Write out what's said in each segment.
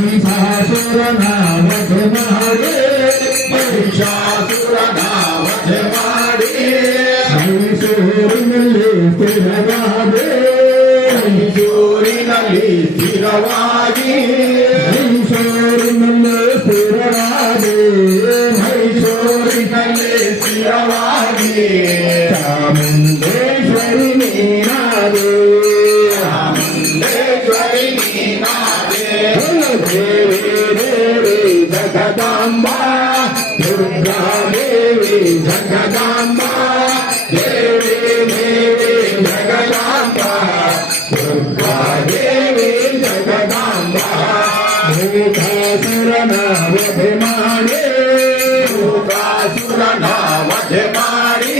ಮಹಿಷಾಸುರನ ವಧೆ ಮಾಡಿ ಮಹಿಷಾಸುರನ ವಧೆ ಮಾಡಿ ಮೈಸೂರಿನಲ್ಲಿ ಸ್ಥಿರವಾದೆ ಮೈಸೂರಿನಲ್ಲಿ ಸ್ಥಿರವಾಗಿ ಮೈಸೂರಿನಲ್ಲಿ ಸ್ಥಿರವಾದೆ ಮೈಸೂರಿನಲ್ಲಿ ಸ್ಥಿರವಾಗಿ ಚಾಮುಂಡೇಶ್ವರಿ ನೀನಾದೆ ಚಾಮುಂಡೇಶ್ವರಿ ನೀನಾದೆ ದೇವಿ ದೇವಿ ಜಗದಾಂಬ ದುರ್ಗಾ ದೇವಿ ಜಗದಾಂಬ ದೇವಿ ದೇವಿ ಜಗದಾಂಬ ದುರ್ಗಾ ದೇವಿ ಜಗದಾಂಬ ಭೂತಾಸುರನ ವಧೆ ಮಾಡಿ ಭೂತಾಸುರನ ವಧೆ ಮಾಡಿ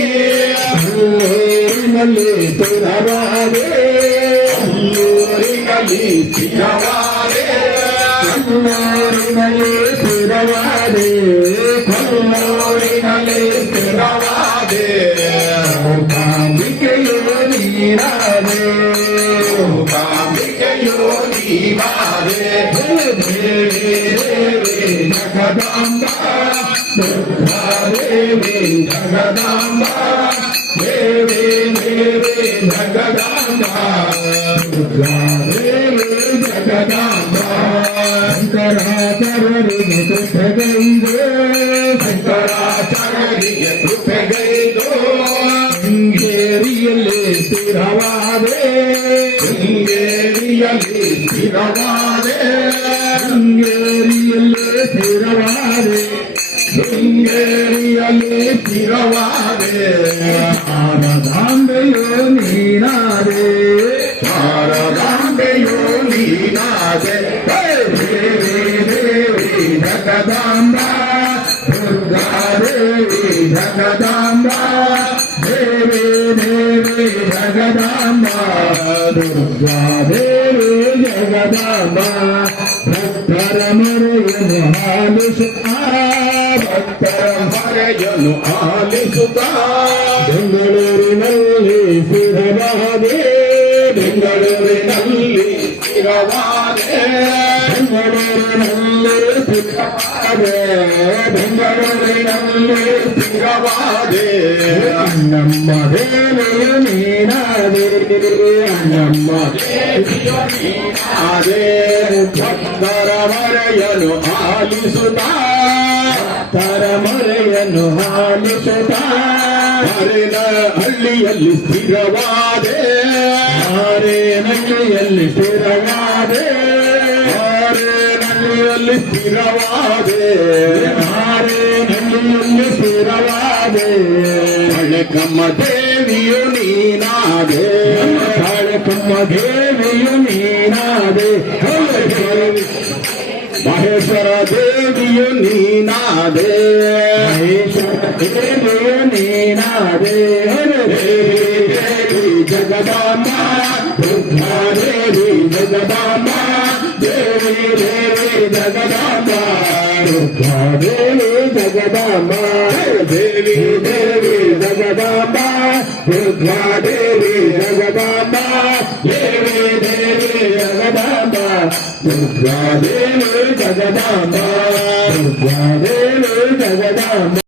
ಊರಿನಲ್ಲಿ ಸ್ಥಿರವಾದೆ ಊರಿನಲ್ಲಿ ಸ್ಥಿರವಾದೆ ಕಣ್ಣೂರಿನಲ್ಲಿ ಸ್ಥಿರವಾದೆ ಕಣ್ಣೂರಿನಲ್ಲಿ ಸ್ಥಿರವಾದೆ ಮೂಕಾಂಬಿಕೆಯು ನೀನಾದೆ ಮೂಕಾಂಬಿಕೆಯು ನೀನಾದೆ ದೇವಿ ದೇವಿ ಜಗದಾಂಬ ದುರ್ಗಾ ದೇವಿ ಜಗದಾಂಬ ದೇವಿ ದೇವಿ ಜಗದಾಂಬ ದುರ್ಗಾ ದೇವಿ ಜಗದಾಂಬ ಶಂಕರಾಚಾರ್ಯರಿಗೆ ಕೃಪೆಗೈದು ಶಂಕರಾಚಾರ್ಯರಿಗೆ ಕೃಪೆಗೈದು ಶೃಂಗೇರಿಯಲ್ಲಿ ಸ್ಥಿರವಾದೆ ಶೃಂಗೇರಿಯಲ್ಲಿ ಸ್ಥಿರವಾದೆ ಶೃಂಗೇರಿಯಲ್ಲಿ ಸ್ಥಿರವಾದೆ ಶೃಂಗೇರಿಯಲ್ಲಿ ಸ್ಥಿರವಾದೆ ಶಾರದಾಂಬೆಯೋ ನೀನಾದೆ ಶಾರದಾಂಬೆಯೋ ನೀನಾದೆ ದೇವಿ ದೇವಿ ಜಗದಾಂಬ ದುರ್ಗಾ ದೇವಿ ಜಗದಾಂಬ ದೇವಿ ದೇವಿ ಜಗದಾಂಬ ದುರ್ಗಾ ದೇವಿ ಜಗದಾಂಬ ಭಕ್ತರ ಮೊರೆಯನ್ನು ಆಲಿಸುತ್ತಾ ಭಕ್ತರ ಮೊರೆಯನ್ನು ಆಲಿಸುತ್ತಾ ಬೆಂಗಳೂರಿನಲ್ಲಿ ಸ್ಥಿರವಾದೆ ಬೆಂಗಳೂರಿನಲ್ಲಿ ಸ್ಥಿರವಾದೆ ಬೆಂಗಳೂರಿನಲ್ಲಿ ಸ್ಥಿರವಾದೆ ಬೆಂಗಳೂರಿನಲ್ಲಿ ಸ್ಥಿರವಾದೆ ನಮ್ಮ ದೇವಿಯು ನೀನಾದೆ ನಮ್ಮ ದೇವಿಯು ನೀನಾದೆ ಭಕ್ತರ ಮೊರೆಯನ್ನು ಆಲಿಸುತ್ತಾ ಭಕ್ತರ ಮೊರೆಯನ್ನು ಆಲಿಸುತ್ತಾ ಹರಿನ ಹಳ್ಳಿಯಲ್ಲಿ ಸ್ಥಿರವಾದೆ ಹಾರೇನಹಳ್ಳಿಯಲ್ಲಿ ಸ್ಥಿರವಾದೆ ಹಾರೇನಹಳ್ಳಿಯಲ್ಲಿ ಸ್ಥಿರವಾದೆ ಹಾರೇನಹಳ್ಳಿಯಲ್ಲಿ ಸ್ಥಿರವಾದೆ ಕಮ್ಮ ದೇವಿಯು ನೀನಾದೆ ಕಮ್ಮ ದೇವಿಯು ನೀನಾದೆ ಮಹೇಶ್ವರ ದೇವಿಯು ನೀನಾದೆ ಮಹೇಶ್ವರ ದೇವಿಯು ನೀನಾದೆ ದೇವಿ ಜಗದಾಂಬ ದುರ್ಗಾ ದೇವಿ ಜಗದಾಂಬ ದೇವಿ ದೇವಿ ಜಗದಾಂಬ ದುರ್ಗಾ ದೇವಿ ಜಗದಾಂಬ ದೇವಿ ದೇವಿ ಜಗದಾಂಬ ದುರ್ಗಾ ದೇವಿ ಜಗದಾಂಬ ದೇವಿ ದೇವಿ ಜಗದಾಂಬ ದುರ್ಗಾ ದೇವಿ ಜಗದಾಂಬ ದುರ್ಗಾ ದೇವಿ ಜಗದಾಂಬ